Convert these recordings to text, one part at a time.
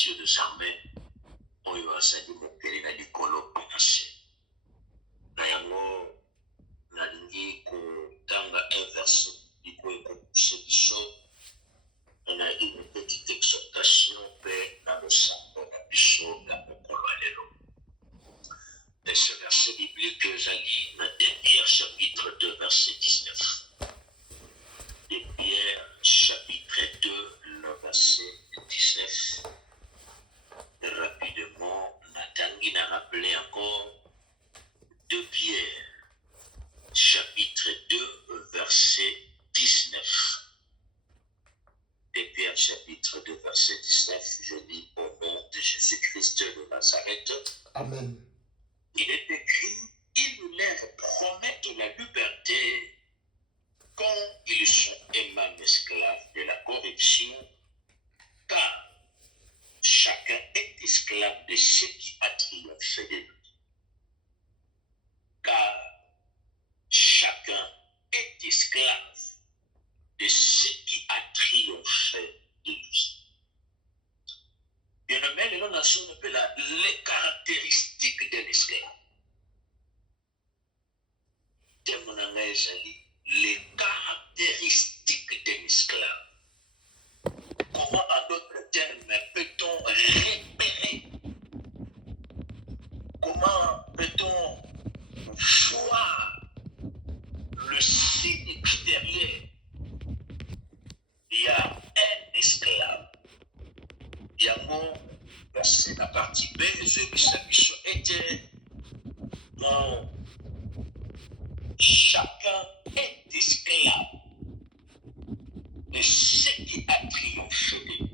Dieu des armées, oyo azali mokili na likolo penase. Na yango nalingi kotanga un verset liko ekopuse biso na une petite exhortation mpe na losambo na biso ya mokolo ya lelo. Et ce verset biblique ezali na 2 Pierre chapitre 2 verset 19. 2 Pierre chapitre 2 le verset 19. Rapidement, natangi na rappeler encore 2 Pierre chapitre 2 verset 19. 2 Pierre chapitre 2 verset 19, je lis au nom de Jésus-Christ de Nazareth. Amen. Il est écrit, il leur promet la liberté quand ils sont eux-mêmes esclaves de la corruption, car chacun est esclave de ce qui a triomphé de lui. Car chacun est esclave de ce qui a triomphé de lui. Bien aimé, nous avons les caractéristiques de l'esclave. Les caractéristiques de l'esclave. Comment, en d'autres termes, peut-on repérer? Comment peut-on voir le signe extérieur? Il y a un esclave. Il y a mon verset, la partie B, je était mon chacun est esclave de ce qui a triomphé de lui.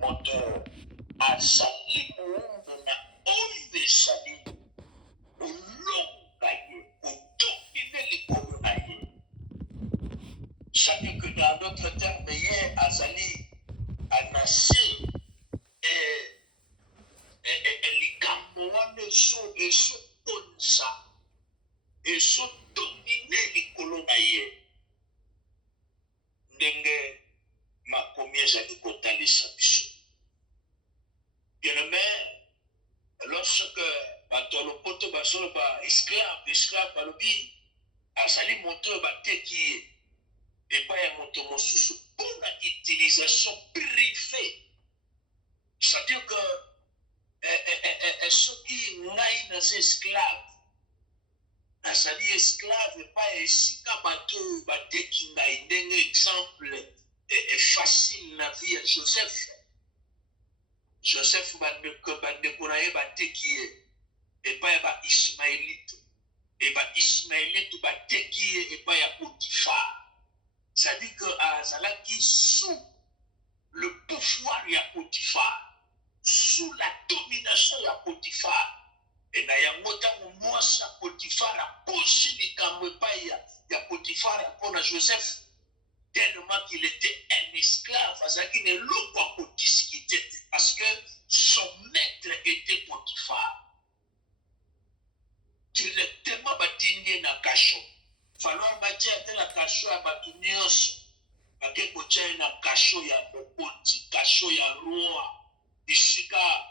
Moto azali muumbu na oyo ezali olonga ye otomine likolo na ye. C'est-à-dire que dans d'autres termes, ye azali anase likambo wana ezoponza ezodomine likolo na ye. Ndenge makomi ezali kotalisa biso. Bien-aimé, lorsque bato lopoto basolo ba esclave balobi azali moto oyo bateki ye epai ya moto mosusu mpona utilisation privée. C'est-à-dire que soki ngai naza esclave nazali esclave epai esika bato oyo bateki ngai, ndenge exemple facile na vie ya Joseph bandeko na ye bateki ye epai ya baismaélite e baismaélite bateki ye epai ya Potifar. C'est-à-dire que azalaki sous le pouvoir ya Potifar, sous la domination ya Potifar. Et na yango ntango mwasi ya Potifar aposi likambo epai ya Potifar mpona Joseph, tellement qu'il était un esclave, azalaki na eloko akodiscute parce que son maître était Potifar. Directement batindi na kasho. Falloir batia ate na kasho ya bato nyonso. Bake kotia na kasho ya mokonzi, kasho ya roi. Isika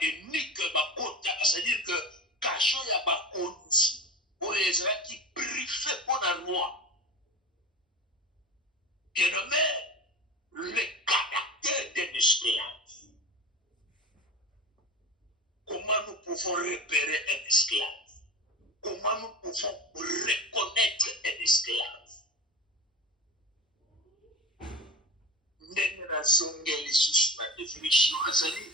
enike bakota, c'est-à-dire que kasho ya bakonzi oyo ezalaki privé mpona roi. Bien-aimé, le caractère d'un esclave. Comment nous pouvons repérer un esclave? Comment nous pouvons reconnaître un esclave? Ndenge nazongeli susu na définition azali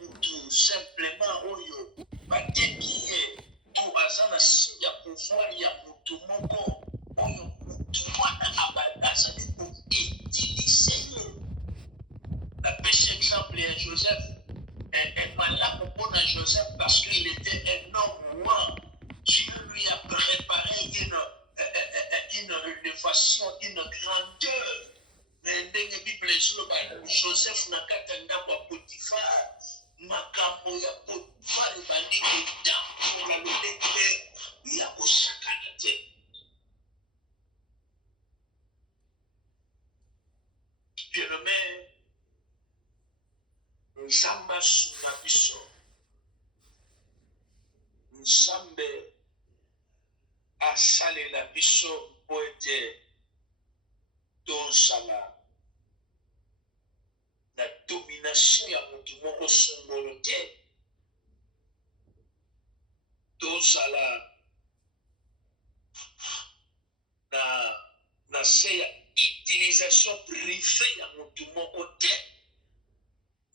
mutu simplement oyo bateki ye to aza na signe ya pouvoir ya mutu moko oyo mutu wana azali koutilize ye. Napesi exemple ya Joseph. Malamu mpona Joseph parce qu'il était un homme roi. Dieu lui a préparé une façon, une grandeur. Ndenge Bible ezoloba Joseph na kati ya ndako ya Potifar, makambo ya Potifar ebandi kotambola lolenge ya kosakana te. Bien-aimé, Nzamba suna biso. Nzambe asalela biso po ete tozala na domination ya motu moko songolo te. Tozala na se ya utilisation privée ya motu moko te.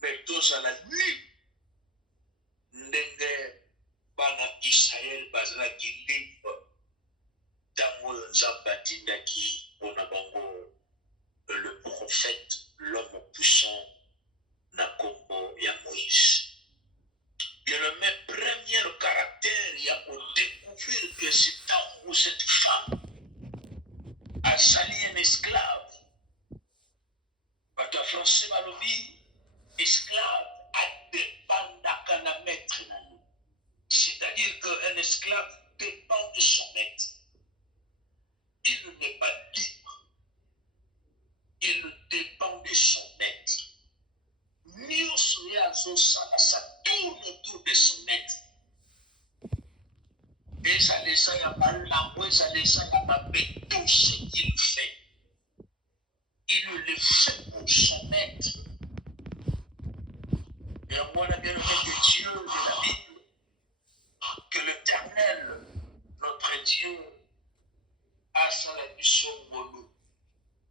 Mais tozala libre ndenge bana Israël bazalaki libre ntango oyo Nzambe atindaki mpona bango le prophète, l'homme puissant na kombo ya Moïse. Bien-aimé, premier caractère, il y a pour découvrir que cet homme ou cette femme a sali un esclave. Parce que français malobi, esclave a dépendaka na maître na lui. C'est-à-dire qu'un esclave dépend de son maître. Il n'est pas libre. Il dépend de son maître. Nyonso ye azosala, ça tourne autour de son maître. Ezala eza ya malamu, ezala eza ya mabe, tout ce qu'il fait, il le fait pour son maître. Et on a bien aimé de Dieu de la Bible, que l'Éternel, notre Dieu, a sala biso ngolu,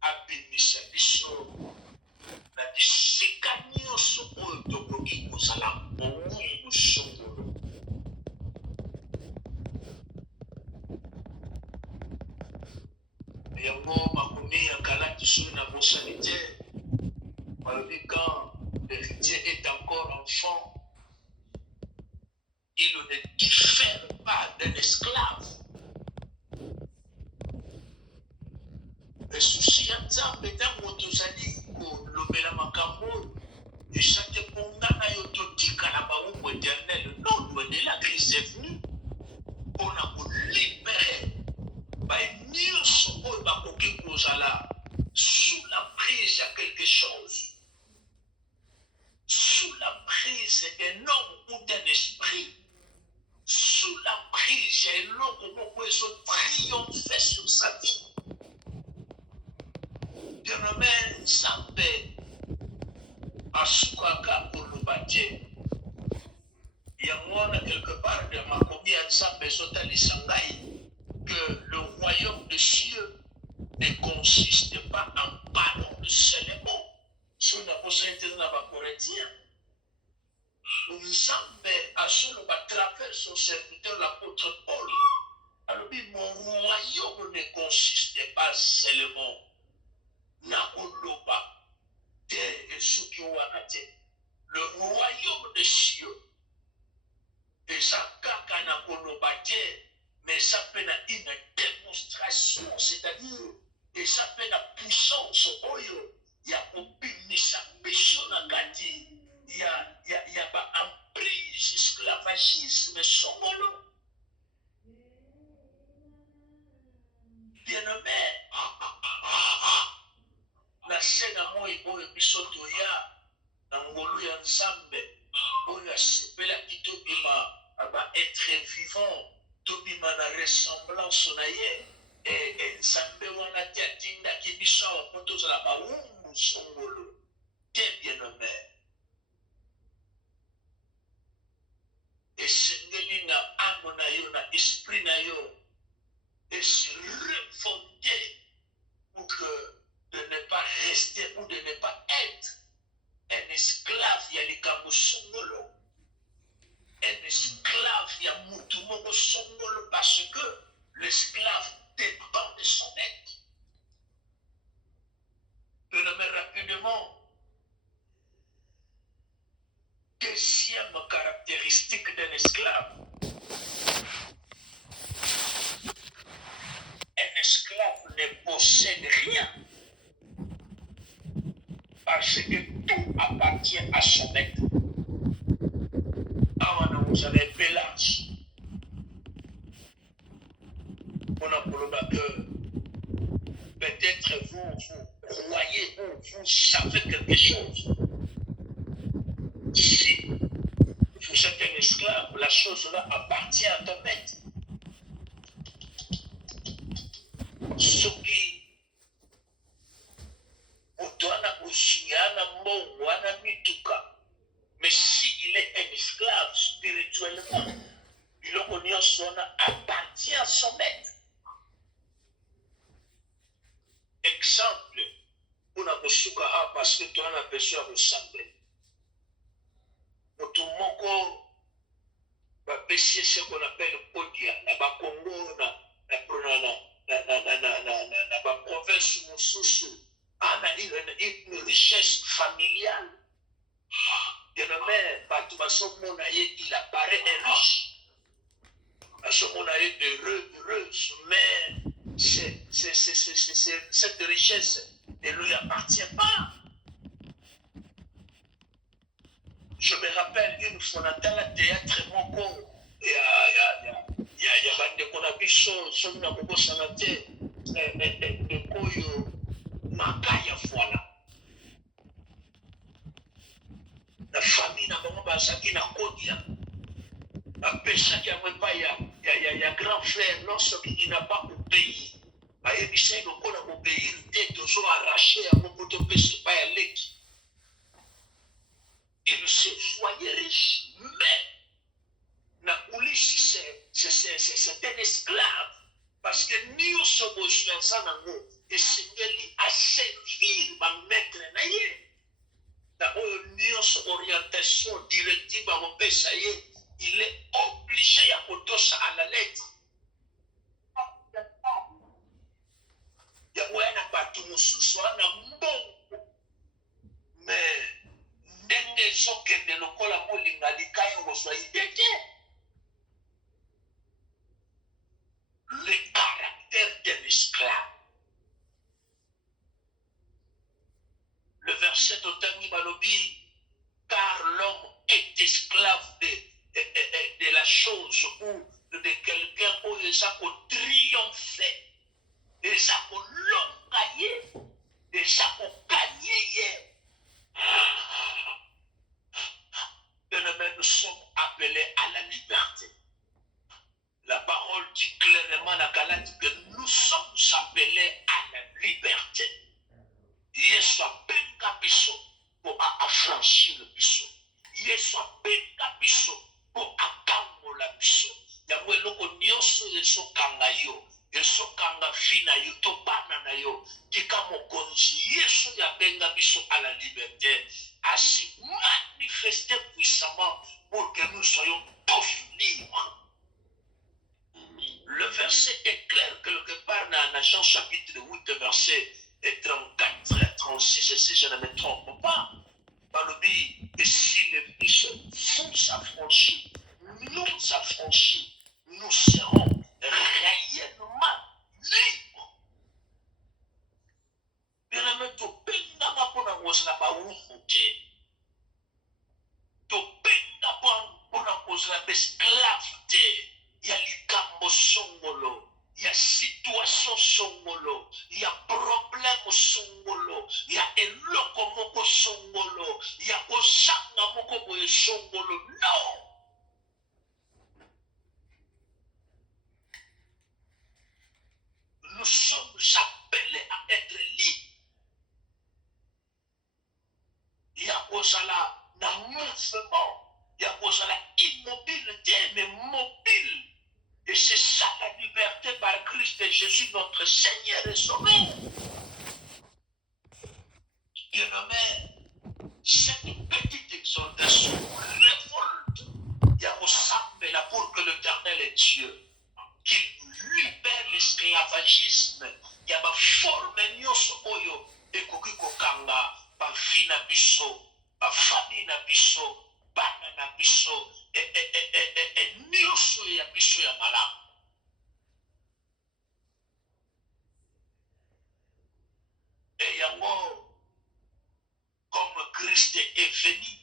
a bénissa biso, na bisika nyonso oyo tokoki kozala momungu songolo. Yango makomi ya Galate soki na bosani te, balobi quand l'héritier est encore enfant, il ne diffère pas d'un esclave. Esusi ya Nzambe ntango tozali kolobela makambo oyo esate mponga na yo totikala bawumbu éternel. Non, loin de là, Christ est venu mpona kolibere nyonso oyo bakoki kozala sous la prise ya quelque chose, sous la prise d'un homme ou d'un esprit, sous la prise ya eloko moko ezo triomphe sur sa vie. Bien-aimé, Nzambe asukaka koloba te. Yango wana quelque part de makomi ya Nzambe ezotalisa ngai que le royaume des cieux ne consiste pas en pardon seulement. Si on a posé dans la Corinthiens, Nzambe asoloba à travers son serviteur l'apôtre Paul. Alors, mon royaume ne consiste pas seulement na koloba te esuki wana te. Le royaume des cieux eza kaka na koloba te, mais ça fait une démonstration, c'est-à-dire eza pe na puissance oyo ya kobimisa biso na kati ya ba emprise esclavagisme songolo. Bien-aimé, na se na moi oyo biso toya na ngolu ya Nzambe oyo asepelaki tobima ba être vivant, tobima na ressemblance na ye, Nzambe wana te atindaki biso awa mpo tozala bawumbu songolo te. Bien-aimé, esengeli na amo na yo na esprit na yo esi refondé pour que de ne pas rester ou de ne pas être un esclave ya likambo songolo, un esclave ya mutu moko songolo, parce que l'esclave dépend de son maître. Je nommer rapidement deuxième caractéristique d'un esclave. Un esclave ne possède rien parce que tout appartient à son maître. Avant, vous avez Pélas. On a pour le que peut-être vous croyez, vous vous savez quelque chose. Si vous êtes un esclave, la chose-là appartient à ton maître. Ce qui Utwana usiana Mungu wana mituka. Mais s'il est un esclave spirituellement, il appartient à son maître. Exemple, unaposuka hapa parce que tu as la besoin de ressembler. Mutu moko bapesi ce qu'on appelle podia na bakongo na baprovince mosusu ana une richesse familiale. Dénommé bato basomona ye il apparaît riche. Basomona ye heureuse, mais cette richesse ne lui appartient pas. Je me rappelle une fois dans le théâtre moko il y a bandeko na biso soki na kokosana te ndeko oyo makaya voilà na famille na bango bazalaki na kodia bapesaki yango epai ya grand frère lorsque il n'a pas obéi bayebisa ye lokola kobeir te tozo arrache yango mpo topesa epai ya leki. Il se voyait riche, mais Ulysse, c'est un esclave. Parce que nous sommes besoin de et c'est lui à servir ma maître. Dans orientation directive à mon père, ça y est, il est obligé à porter ça à la lettre. Il y a un bateau, mais ndenge sokende lokola molinga likayi ngoswa idete. Le caractère d'un esclave. Le verset d'Otani Balobi, car l'homme est esclave de la chose ou de quelqu'un où il a triomphé, il a l'engayer, il a gagné. Nous sommes appelés à la liberté. La parole dit clairement dans Galate que nous sommes appelés à la liberté. Yesu abenga biso pour affranchir le biso. Yesu abenga biso pour akambola biso. Yango eloko nyonso ezokanga yo, ezokanga vi na yo, tobana na yo, tika mokonzi Yesu abenga biso à la liberté, à se manifester puissamment pour que nous soyons tous libres. Le verset est clair quelque part dans Jean chapitre 8, verset 34 et 36, si je ne me trompe pas. Balobi, et si les Fils vous affranchis, nous affranchis, nous serons réellement libres. Bien aimé, tu penga mapona ngosla ba wuhuke. Tu penga mapona ngosla besclavité. Il y a likambo songolo, il y a situation songolo, il y a problème songolo, il y a eloko moko songolo, il y a osanga moko boye songolo. Non! Nous sommes appelés à être libres. Il y a osala na mouvement, il y a osala immobilité, mais mobile. Et c'est ça la liberté par Christ Jésus, notre Seigneur et Sauveur. Bien-aimé, cette petite exhortation révolte. Il y a ressemble là pour que l'Éternel est Dieu, qu'il libère l'esclavagisme. Il y a ma forme nyonso oyo ekoki kokanga ba vie na biso, ba famille na biso, bana na biso, nyonso ya biso ya malamu. Et yango, comme Christ est venu,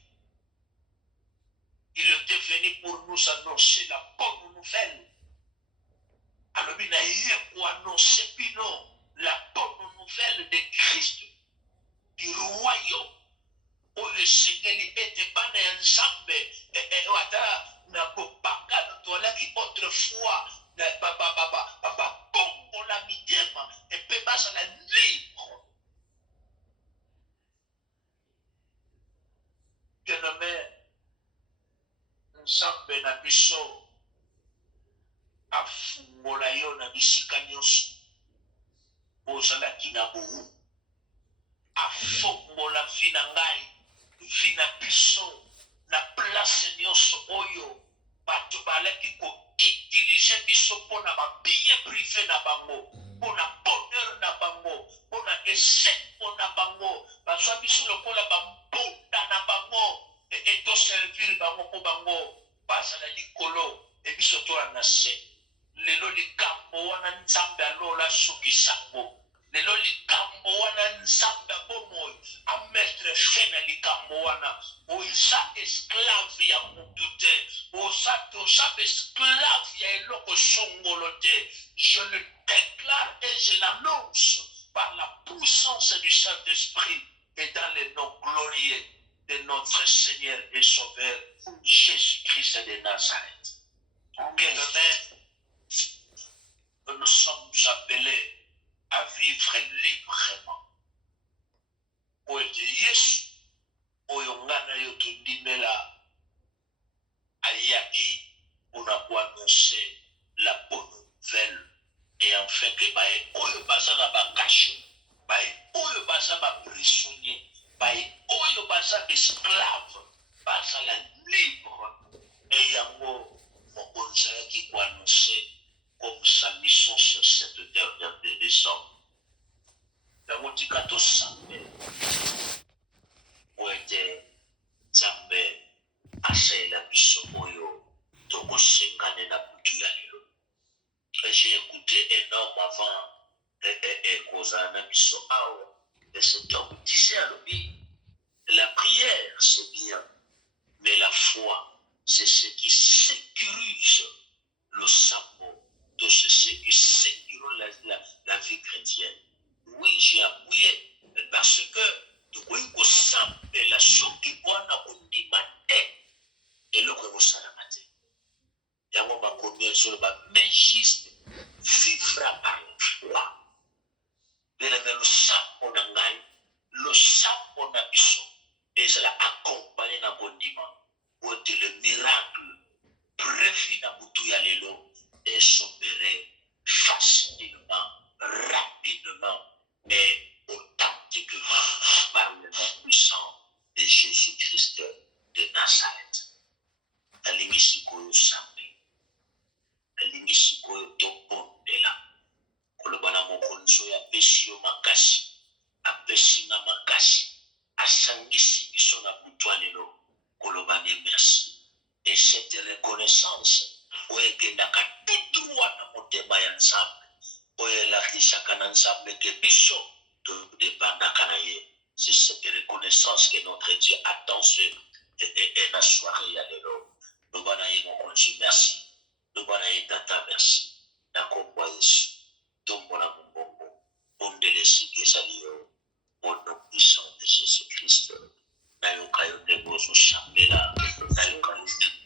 il était venu pour nous annoncer la bonne nouvelle. Alors il a pour annoncer la bonne nouvelle de Christ. du royaume. Où le Seigneur était pas dans ensemble. Na kopaka na tola qui autrefois papa Congo la mitema et peut pas la libre. Que nommé ensemble na biso afungola yo na bisika nyonso ozalaki na bohu afongola vi na ngai vi na biso na place nyonso oyo bato balaki koutilize biso mpona babien privé na bango mpona bonheur na bango mpona eseko na bango bazwa biso lokola bambonda na bango etoservir bango mpo bango bazala likolo ebiso tola na se. Lelo likambo wana nzambe alola sokisango lelo likambo wana nzambe bomoi ametre fin na likambo wana oza esclave ya mutu te oza esclave ya eloko songolo te. Je le déclare et je l'annonce par la puissance du Saint-Esprit et dans le nom glorieux de notre Seigneur et Sauveur Jésus-Christ de Nazareth. Bien-aimés, nous sommes appelés à vivre librement. Oete Yesu oyo ngana yo tondimela ayaki pour annoncer la bonne nouvelle et enfin que bae oyo baza na bakasho bae oyo baza baprisonnier bae oyo baza esclave bazala libre et yango mokonzi ayaki koannoncer comme sa mission sur cette dernière de décembre. Yango tika tosambe oete nzambe asalela biso oyo tokosengane na butu ya lelo. J'ai écouté énorme avant kozala na biso awa de cet homme disait à lui, la prière c'est bien, mais la foi c'est ce qui sécurise le sabot de ce qui sécurise la vie chrétienne. Oui, j'ai appuyé parce que tu vois que ça la soki bwana ondima te eloko ekosalama te. Yango bakomi ezolo mais juste vivra par la foi. Belebe losambo na ngai losambo na biso ezala accompagné na bondima ote le miracle prévu na butu ya lelo s'opérer facilement, rapidement et authentiquement par le nom puissant de Jésus-Christ de Nazareth. Alingi koyo sambe, alingi koyo tokondela, koloba na mokonzi oyo apesi yo makasi, apesi nga makasi, asangisi biso na butu ya lelo, koloba ne merci. Et cette reconnaissance oyegendaka tout droit na motema ya nzambe oyelakisaka na nzambe ke biso todepandaka na ye. C'est cette reconnaissance que notre Dieu attend sur la soirée ya lelo. Loba na ye mokonzi merci, loba na ye tata merci, na kombo ya Yesu tombola mobongo ondele siki ezali yo au nom puissant de Jésus-Christ. Nayoka yo ndenge ozosambela nayoka yo ndenge